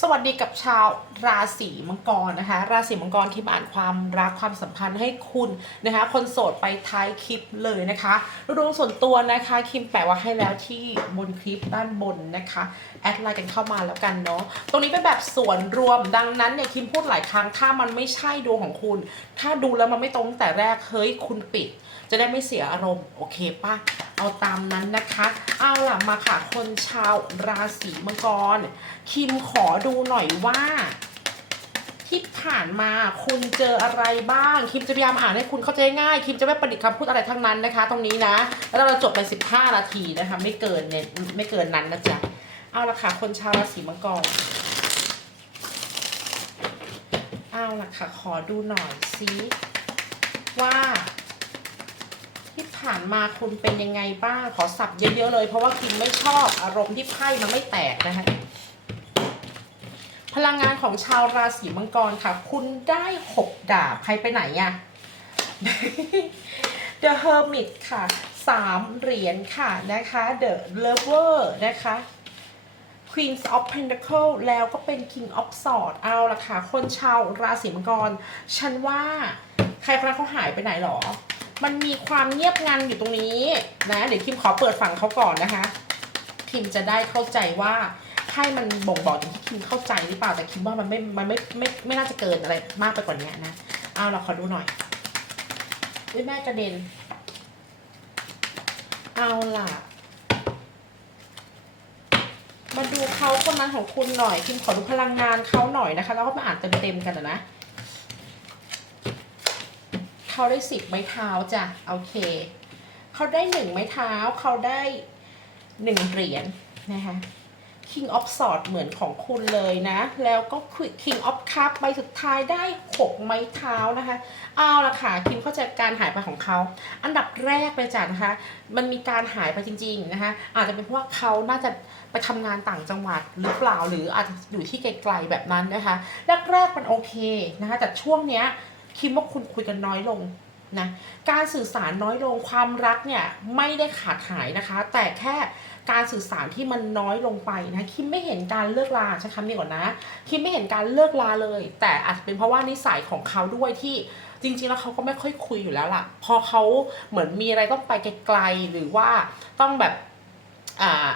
สวัสดีกับชาวราศีมังกรนะคะ ราศีมังกรคิมอ่านความรักความสัมพันธ์ให้คุณนะคะ คนโสดไปท้ายคลิปเลยนะคะดวงส่วนตัวนะคะ คิมแปะไว่าให้แล้วที่บนคลิปด้านบนนะคะ แอดไลน์กันเข้ามาแล้วกันเนาะตรงนี้เป็นแบบส่วนรวมดังนั้นเนี่ยคิมพูดหลายครั้งถ้ามันไม่ใช่ดวงของคุณ ถ้าดูแล้วมันไม่ตรงตั้งแต่แรกเฮ้ยคุณปิด จะได้ไม่เสียอารมณ์โอเคปะเอาตามนั้นนะคะ เอาล่ะมาค่ะคนชาวราศีมังกร คิมขอดูหน่อยว่า ที่ผ่านมาคุณเจออะไรบ้าง คิมจะพยายามอ่านให้คุณเข้าใจง่าย คิมจะไม่ประดิษฐ์คำพูดอะไรทั้งนั้นนะคะ ตรงนี้นะ แล้วเราจบไป 15 นาทีนะคะ ไม่เกินเนี่ยไม่เกินนั้นนะจ๊ะเอาละค่ะคนชาวราศีมังกรเอาละค่ะขอดูหน่อยซิว่า ที่ผ่านมาคุณเป็นยังไงบ้างขอสับเยอะๆเลย เพราะว่าคิมไม่ชอบอารมณ์ที่ไพ่มันไม่แตกนะคะพลังงานของชาวราศีมังกรค่ะ คุณได้หกดาบใครไปไหนอะ The Hermit ค่ะสามเหรียญค่ะนะคะ The Lover นะคะ Queen of Pentacle แล้วก็เป็น King of Swords เอาละค่ะ คนชาวราศีมังกร ฉันว่าใครคนนั้นเขาหายไปไหนหรอ มันมีความเงียบงันอยู่ตรงนี้นะเดี๋ยวคิมขอเปิดฝั่งเขาก่อนนะคะ คิมจะได้เข้าใจว่าให้มันบ่งบอกอย่างที่คิมเข้าใจหรือเปล่าแต่คิมว่ามันไม่มันไม่ไม่ไม่น่าจะเกินอะไรมากไปกว่านี้นะเอาเราขอดูหน่อยอุ้ยแม่กระเด็น เอาล่ะ มาดูเขาคนนั้นของคุณหน่อยคิมขอดูพลังงานเขาหน่อยนะคะ แล้วก็มาอ่านเต็มๆกันนะ เขาได้สิบไม้เท้าจ้ะโอเค เขาได้หนึ่งไม้เท้าเขาได้หนึ่งเหรียญนะคะ King of Sword เหมือนของคุณเลยนะ แล้วก็ King of Cup ใบสุดท้ายได้ 6 ไม้เท้านะคะ เอาละค่ะ คิมเข้าใจการหายไปของเขา อันดับแรกเลยจ้ะนะคะ มันมีการหายไปจริงๆนะคะ อาจจะเป็นเพราะว่าเขาน่าจะไปทำงานต่างจังหวัดหรือเปล่า หรืออาจจะอยู่ที่ไกลๆแบบนั้นนะคะ แรกๆมันโอเคนะคะ แต่ช่วงเนี้ย คิดว่าคุณคุยกันน้อยลงนะการสื่อสารน้อยลงความรักเนี่ยไม่ได้ขาดหายนะคะ แต่แค่การสื่อสารที่มันน้อยลงไปนะคิมไม่เห็นการเลิกลาใช้คำนี้ก่อนนะคิมไม่เห็นการเลิกลาเลย แต่อาจจะเป็นเพราะว่านิสัยของเขาด้วยที่จริงๆแล้วเขาก็ไม่ค่อยคุยอยู่แล้วล่ะ พอเขาเหมือนมีอะไรต้องไปไกลๆหรือว่าต้องแบบอ่า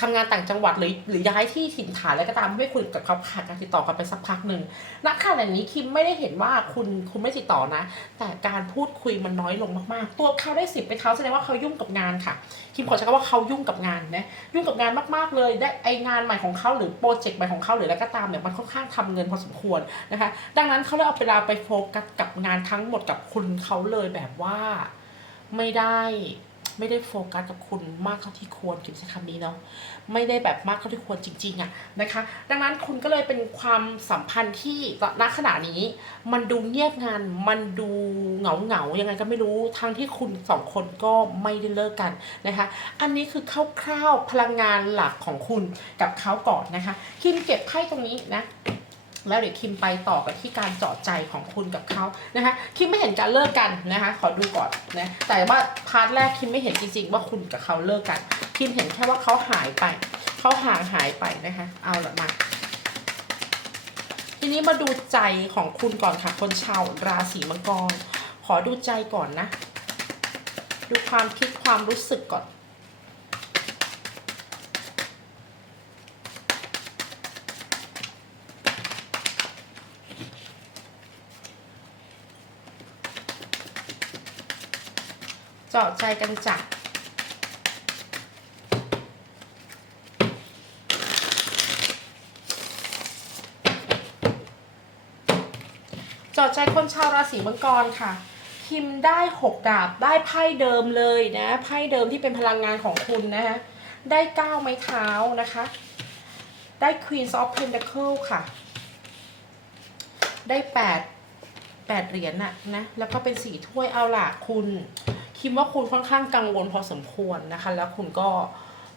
ทำงานต่างจังหวัดหรือหรือย้ายที่ถิ่นฐานอะไรก็ตามไม่คุยกับเขาขาดการติดต่อกันไปสักพักหนึ่งณขณะนี้คิมไม่ได้เห็นว่าคุณคุณไม่ติดต่อนะ แต่การพูดคุยมันน้อยลงมากๆ ตัวเขาได้สิบไปเขาแสดงว่าเขายุ่งกับงานค่ะ คิมขอใช้คำว่าเขายุ่งกับงานนะยุ่งกับงานมากๆเลยได้ไองานใหม่ของเขาหรือโปรเจกต์ใหม่ของเขาหรืออะไรก็ตามเนี่ยมันค่อนข้างทำเงินพอสมควรนะคะ ดังนั้นเขาเลยเอาเวลาไปโฟกัสกับงานทั้งหมดกับคุณเขาเลยแบบว่าไม่ได้ ไม่ได้โฟกัสกับคุณมากเท่าที่ควรคิมใช้คำนี้เนาะไม่ได้แบบมากเท่าที่ควรจริงๆอะนะคะ ดังนั้นคุณก็เลยเป็นความสัมพันธ์ที่ณขณะนี้ มันดูเงียบงันมันดูเหงาเหงายังไงก็ไม่รู้ทั้งที่คุณสองคนก็ไม่ได้เลิกกันนะคะ อันนี้คือคร่าวๆพลังงานหลักของคุณกับเขาก่อนนะคะคิมเก็บไพ่ตรงนี้นะ แล้วเดี๋ยวคิมไปต่อกันที่การเจาะใจของคุณกับเขานะคะคิมไม่เห็นการเลิกกันนะคะ ขอดูก่อนนะแต่ว่าพาร์ทแรกคิมไม่เห็นจริงๆว่าคุณกับเขาเลิกกัน คิมเห็นแค่ว่าเขาหายไปเขาห่างหายไปนะคะ เอาละมาทีนี้มาดูใจของคุณก่อนค่ะ คนชาวราศีมังกร ขอดูใจก่อนนะ ดูความคิดความรู้สึกก่อน เจาะใจกันจ้ะจอดใจคนชาวราศีมังกรค่ะ คิมได้หกดาบได้ไพ่เดิมเลยนะไพ่เดิมที่เป็นพลังงานของคุณนะคะได้เก้าไม้เท้านะคะ ได้ Queen of Pentacle ค่ะ ได้แปดแปดเหรียญน่ะนะ แล้วก็เป็นสี่ถ้วยเอาล่ะคุณ คิดว่าคุณค่อนข้างกังวลพอสมควรนะคะ แล้วคุณก็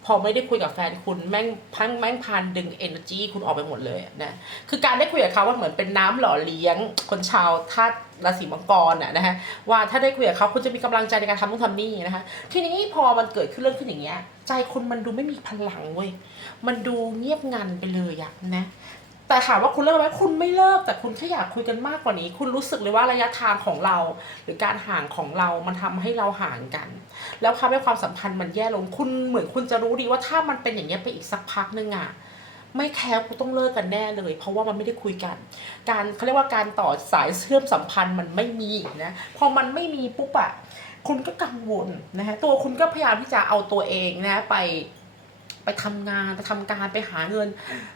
พอไม่ได้คุยกับแฟนคุณแม่งพังแม่งพานดึง energy คุณออกไปหมดเลยนะคือการได้คุยกับเขาว่าเหมือนเป็นน้ำหล่อเลี้ยง คนชาวธาตุราศีมังกรน่ะนะฮะว่าถ้าได้คุยกับเขาคุณจะมีกำลังใจในการทำนู่นทำนี่นะคะทีนี้พอมันเกิดขึ้นเรื่องขึ้นอย่างเงี้ย ใจคุณมันดูไม่มีพลังเว้ยมันดูเงียบงันไปเลยอะนะ แต่ถามว่าคุณเลิกไหมคุณไม่เลิกแต่คุณแค่อยากคุยกันมากกว่านี้ คุณรู้สึกเลยว่าระยะทางของเรา หรือการห่างของเรา มันทำให้เราห่างกัน แล้วทำให้ความสัมพันธ์มันแย่ลง คุณเหมือนคุณจะรู้ดีว่าถ้ามันเป็นอย่างเงี้ไปอีกสักพักนึงอะไม่แคร์กูต้องเลิกกันแน่เลย เพราะว่ามันไม่ได้คุยกัน การเขาเรียกว่าการต่อสายเชื่อมสัมพันธ์มันไม่มีนะพอมันไม่มีปุ๊บอะคุณก็กังวลนะฮะตัวคุณก็พยายามที่จะเอาตัวเองนะไป ไปทำงานไปทำการไปหาเงิน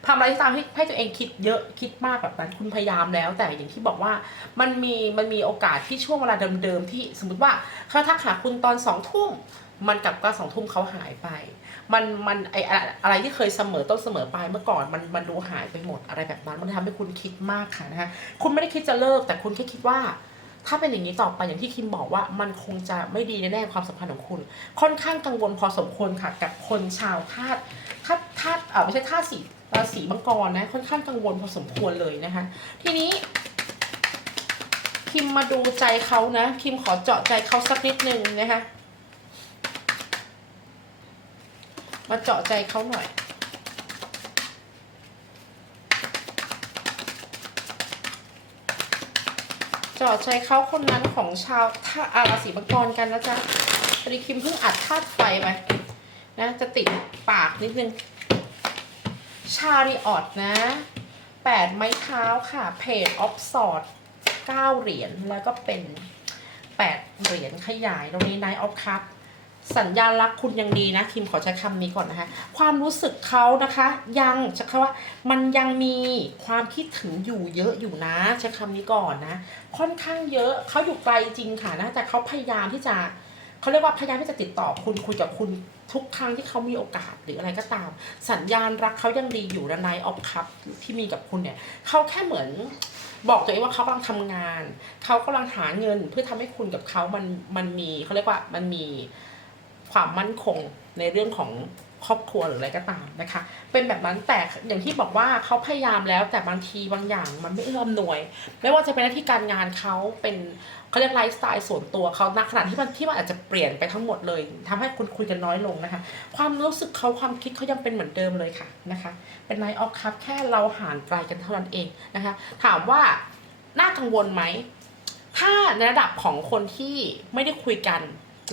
ทำอะไรที่ทำให้ให้ตัวเองคิดเยอะคิดมากแบบนั้นคุณพยายามแล้ว แต่อย่างที่บอกว่ามันมีมันมีโอกาสที่ช่วงเวลาเดิมๆที่สมมติว่าเขาทักหาคุณตอนสองทุ่มมันกลับก็สองทุ่มเขาหายไป มันมันไออะไรที่เคยเสมอต้นเสมอปลายเมื่อก่อนมันมันดูหายไปหมดอะไรแบบนั้น มันทำให้คุณคิดมากค่ะนะคะคุณไม่ได้คิดจะเลิกแต่คุณแค่คิดว่า ถ้าเป็นอย่างนี้ต่อไปอย่างที่คิมบอกว่ามันคงจะไม่ดีแน่ๆความสัมพันธ์ของคุณ ค่อนข้างกังวลพอสมควรค่ะกับคนชาวธาตุธาตุธาตุเออไม่ใช่ธาตุสีราศีมังกรนะค่อนข้างกังวลพอสมควรเลยนะคะ ทีนี้ คิมมาดูใจเขานะ คิมขอเจาะใจเขาสักนิดนึงนะคะมาเจาะใจเขาหน่อย จอดใจเขาคนนั้นของชาวท่าอาราศีมังกรกันนะจ๊ะพอดีคิมเพิ่งอัดธาตุไฟไปนะ จะติดปากนิดนึง ชาริออดนะแปดไม้เท้าค่ะ เพจออฟสอดเก้าเหรียญแล้วก็เป็นแปดเหรียญขยายตรงนี้ไนท์ออฟคัพ สัญญาณรักคุณยังดีนะคิมขอใช้คำนี้ก่อนนะคะ ความรู้สึกเขานะคะ ยังใช้คำว่า มันยังมีความคิดถึงอยู่เยอะอยู่นะใช้คำนี้ก่อนนะ ค่อนข้างเยอะเขาอยู่ไกลจริงค่ะนะแต่เขาพยายามที่จะเขาเรียกว่าพยายามที่จะติดต่อคุณคุยกับคุณทุกครั้งที่เขามีโอกาสหรืออะไรก็ตาม สัญญาณรักเขายังดีอยู่นะไนออฟคัพที่มีกับคุณเนี่ยเขาแค่เหมือนบอกตัวเองว่าเขากำลังทำงาน เขากำลังหาเงินเพื่อทำให้คุณกับเขามันมันมีเขาเรียกว่ามันมี ความมั่นคงในเรื่องของครอบครัวหรืออะไรก็ตามนะคะ เป็นแบบนั้นแต่อย่างที่บอกว่าเขาพยายามแล้วแต่บางทีบางอย่างมันไม่เอื้ออำนวย ไม่ว่าจะเป็นหน้าที่การงานเขาเป็นเขาเรียกไลฟ์สไตล์ส่วนตัวเขาณขณะที่มันที่มันอาจจะเปลี่ยนไปทั้งหมดเลยทำให้คุณคุยกันน้อยลงนะคะ ความรู้สึกเขาความคิดเขายังเป็นเหมือนเดิมเลยค่ะนะคะ เป็นไนออฟคัพแค่เราห่างไกลกันเท่านั้นเองนะคะ ถามว่าน่ากังวลไหมถ้าในระดับของคนที่ไม่ได้คุยกัน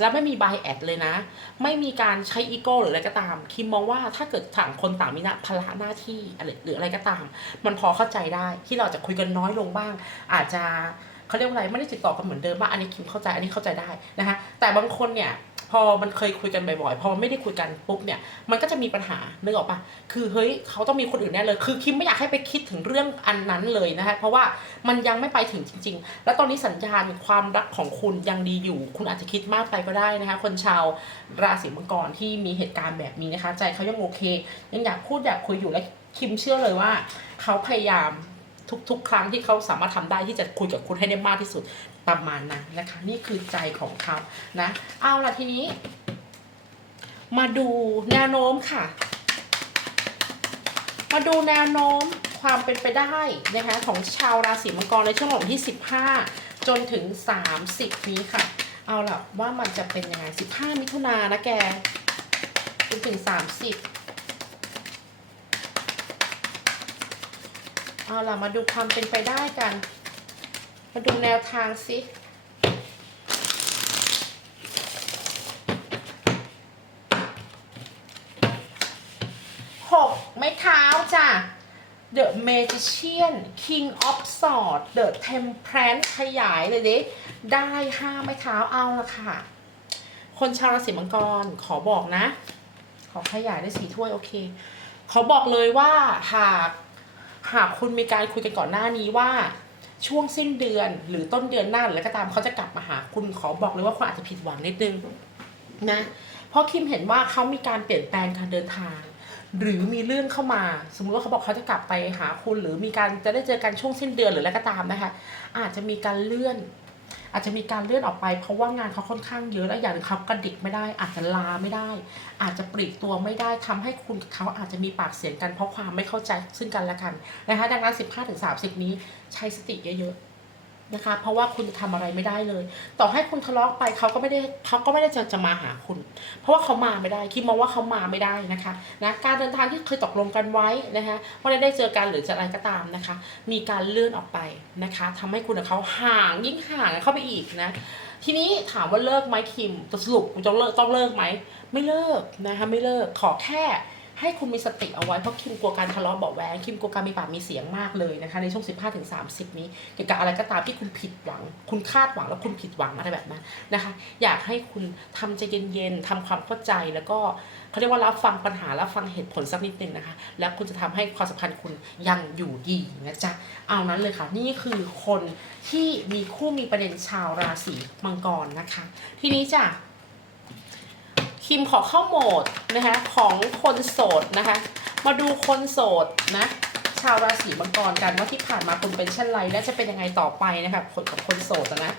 แล้วไม่มีบายแอดเลยนะ ไม่มีการใช้อีโก้หรืออะไรก็ตาม คิมมองว่าถ้าเกิดต่างคนต่างมีหน้าภาระหน้าที่อะไรหรืออะไรก็ตาม มันพอเข้าใจได้ที่เราจะคุยกันน้อยลงบ้าง อาจจะเขาเรียกว่าอะไรไม่ได้ติดต่อกันเหมือนเดิมว่าอันนี้คิมเข้าใจอันนี้เข้าใจได้นะคะแต่บางคนเนี่ย พอมันเคยคุยกันบ่อยๆ พอมันไม่ได้คุยกันปุ๊บเนี่ย มันก็จะมีปัญหานึกออกปะคือเฮ้ยเขาต้องมีคนอื่นแน่เลย คือคิมไม่อยากให้ไปคิดถึงเรื่องอันนั้นเลยนะคะ เพราะว่ามันยังไม่ไปถึงจริง ๆ แล้วตอนนี้สัญญาณความรักของคุณยังดีอยู่ คุณอาจจะคิดมากไปก็ได้นะคะ คนชาวราศีมังกรที่มีเหตุการณ์แบบนี้นะคะ ใจเขายังโอเค ยังอยากพูดอยากคุยอยู่และคิมเชื่อเลยว่าเขาพยายาม ทุกๆ ครั้งที่เขาสามารถทำได้ที่จะคุยกับคุณให้ได้มากที่สุดประมาณนั้นนะคะ นี่คือใจของเขานะเอาล่ะทีนี้ มาดูแนวโน้มค่ะ มาดูแนวโน้มความเป็นไปได้นะคะของชาวราศีมังกรในช่วงวันที่ 15 จนถึง 30 นี้ค่ะ เอาล่ะว่ามันจะเป็นยังไง 15 มิถุนายนนะแกจนถึง 30 เอาล่ะมาดูความเป็นไปได้กัน มาดูแนวทางสิหกไม้เท้าจ้ะ The Magician King of Swords The Temperance ขยายเลยดิได้ห้าไม้เท้าเอาละค่ะ คนชาวราศีมังกรขอบอกนะ ขอขยายได้สีถ้วยโอเค ขอบอกเลยว่าหาก หากคุณมีการคุยกันก่อนหน้านี้ว่าช่วงสิ้นเดือนหรือต้นเดือนหน้าหรืออะไรก็ตามเขาจะกลับมาหาคุณขอบอกเลยว่าคุณอาจจะผิดหวังนิดนึงนะเพราะคิมเห็นว่าเขามีการเปลี่ยนแปลงการเดินทาง หรือมีเรื่องเข้ามา สมมุติว่าเขาบอกเขาจะกลับไปหาคุณ หรือมีการจะได้เจอกันช่วงสิ้นเดือนหรืออะไรก็ตามนะคะอาจจะมีการเลื่อน อาจจะมีการเลื่อนออกไป เพราะว่างานเขาค่อนข้างเยอะและอย่างหนึงเขากระดิกไม่ได้ อาจจะลาไม่ได้ อาจจะปลีกตัวไม่ได้ทำให้คุณกับเขาอาจจะมีปากเสียงกันเพราะความไม่เข้าใจซึ่งกันและกันนะคะดังนั้น 15-30 นี้ใช้สติเยอะๆ นะคะ เพราะว่าคุณทำอะไรไม่ได้เลย ต่อให้คุณทะเลาะไปเขาก็ไม่ได้เขาก็ไม่ได้จะจะมาหาคุณ เพราะว่าเขามาไม่ได้คิดมองว่าเขามาไม่ได้นะคะนะการเดินทางที่เคยตกลงกันไว้นะคะว่าจะได้เจอกันหรือจะอะไรก็ตามนะคะ มีการเลื่อนออกไปนะคะทำให้คุณกับเขาห่างยิ่งห่างเข้าไปอีกนะทีนี้ถามว่าเลิกไหมคิมสรุปจะเลิกต้องเลิกไหมไม่เลิกนะคะไม่เลิกขอแค่ ให้คุณมีสติเอาไว้เพราะคิมกลัวการทะเลาะเบาะแวงคิมกลัวการมีปากมีเสียงมากเลยนะคะในช่วง 15ถึง30 นี้เกี่ยวกับอะไรก็ตามที่คุณผิดหวัง คุณคาดหวังแล้วคุณผิดหวังอะไรแบบนั้นนะคะ อยากให้คุณทำใจเย็นๆทำความเข้าใจแล้วก็เขาเรียกว่ารับฟังปัญหารับฟังเหตุผลสักนิดนึงนะคะ แล้วคุณจะทำให้ความสัมพันธ์คุณยังอยู่ดีนะจ๊ะเอานั้นเลยค่ะ นี่คือคนที่มีคู่มีประเด็นชาวราศีมังกรนะคะ ทีนี้จ้ะ คิมขอเข้าโหมดนะคะของคนโสดนะคะ มาดูคนโสดนะชาวราศีมังกรกันว่าที่ผ่านมาคุณเป็นเช่นไร และจะเป็นยังไงต่อไปนะคะคนกับคนโสดนะ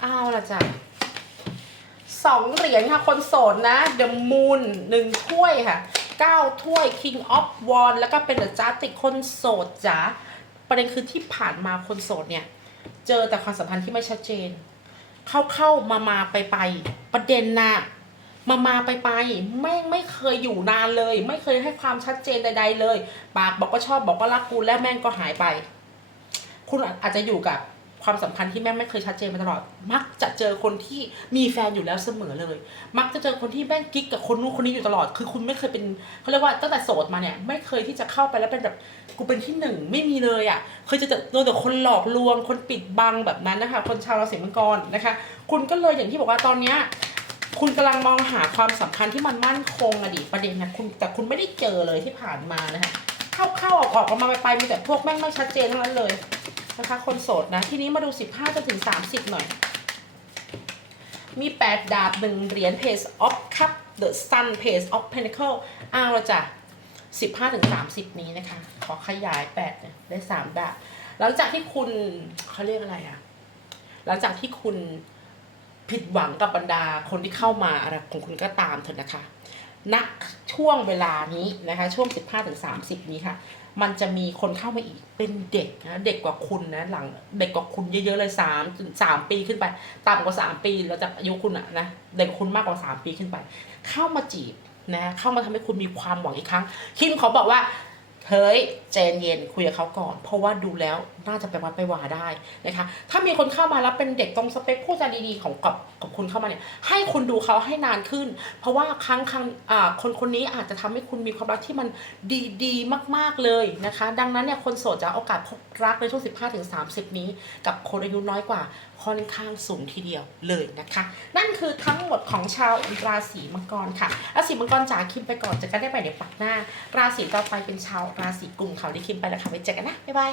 เอาละจ้ะสองเหรียญค่ะ คนโสดนะ The Moon หนึ่งถ้วยค่ะ เก้าถ้วย King of w a n แล้วก็เป็น The Justice คนโสดจ๋าประเด็นคือที่ผ่านมาคนโสดเนี่ย เจอแต่ความสัมพันธ์ที่ไม่ชัดเจน เข้าเข้ามามาไปไป ประเด็นน่ะมามาไปไปแม่งไม่เคยอยู่นานเลย ไม่เคยให้ความชัดเจนใด ๆ เลย ปากบอกก็ชอบบอกก็รักกูแล้วแม่งก็หายไป คุณอาจจะอยู่กับ ความสัมพันธ์ที่แม่งไม่เคยชัดเจนมาตลอด มักจะเจอคนที่มีแฟนอยู่แล้วเสมอเลย มักจะเจอคนที่แม่งกิ๊กกับคนนู้นคนนี้อยู่ตลอด คือคุณไม่เคยเป็นเขาเรียกว่าตั้งแต่โสดมาเนี่ยไม่เคยที่จะเข้าไปแล้วเป็นแบบกูเป็นที่หนึ่งไม่มีเลยอะเคยจะเจอโดนแต่คนหลอกลวง คนปิดบังแบบนั้นนะคะ คนชาวราศีมังกรนะคะ คุณก็เลยอย่างที่บอกว่าตอนเนี้ยคุณกำลังมองหาความสัมพันธ์ที่มันมั่นคงอะดิประเด็นนะคุณแต่คุณไม่ได้เจอเลยที่ผ่านมานะคะเข้าๆออกๆออกมาไปๆมีแต่พวกแม่งไม่ชัดเจนทั้งนั้นเลย นะคะ คนโสดนะ ทีนี้มาดู 15จนถึง 30 หน่อย มี 8 ดาบ1เหรียญ Page of Cup The Sun Page of Pentacle เอาละจ้ะ15ถึง30 นี้นะคะ ขอขยาย8เนี่ยได้ 3 ดาบ หลังจากที่คุณเขาเรียกอะไรอะหลังจากที่คุณผิดหวังกับบรรดาคนที่เข้ามาอะไรของคุณก็ตามเถอะนะคะ ณช่วงเวลานี้นะคะช่วง 15ถึง30 นี้ค่ะมันจะมีคนเข้ามาอีกเป็นเด็กนะเด็กกว่าคุณนะหลังเด็กกว่าคุณเยอะๆเลย3 3ปีขึ้นไปต่ำกว่า3ปีเราจะอายุคุณอะนะเด็กกว่าคุณมากกว่า3ปีขึ้นไป เข้ามาจีบนะเข้ามาทำให้คุณมีความหวังอีกครั้งคิมเขาบอกว่า เฮ้ยใจนเย็นคุยกับเขาก่อน เพราะว่าดูแล้วน่าจะไปวัดไปวาได้นะคะ ถ้ามีคนเข้ามาแล้วเป็นเด็กตรงสเปคพูดจาดีๆของกับกับคุณเข้ามาเนี่ย ให้คุณดูเขาให้นานขึ้น เพราะว่าครั้งครั้งอ่าคนคนนี้อาจจะทำให้คุณมีความรักที่มันดีๆ มากๆเลยนะคะ ดังนั้นเนี่ยคนโสดจะโอกาสพบรักในช่วง 15-30 นี้ กับคนอายุน้อยกว่าค่อนข้างสูงทีเดียวเลยนะคะ นั่นคือทั้งหมดของชาวราศีมังกรค่ะราศีมังกรจ๋าคิมไปก่อนเจะกันได้ไปเดี๋ยวปักหน้า ราศีต่อไปเป็นชาวราศีกุมเขาที่คิมไปแล้วค่ะไว้เจอกันนะบ๊ายบาย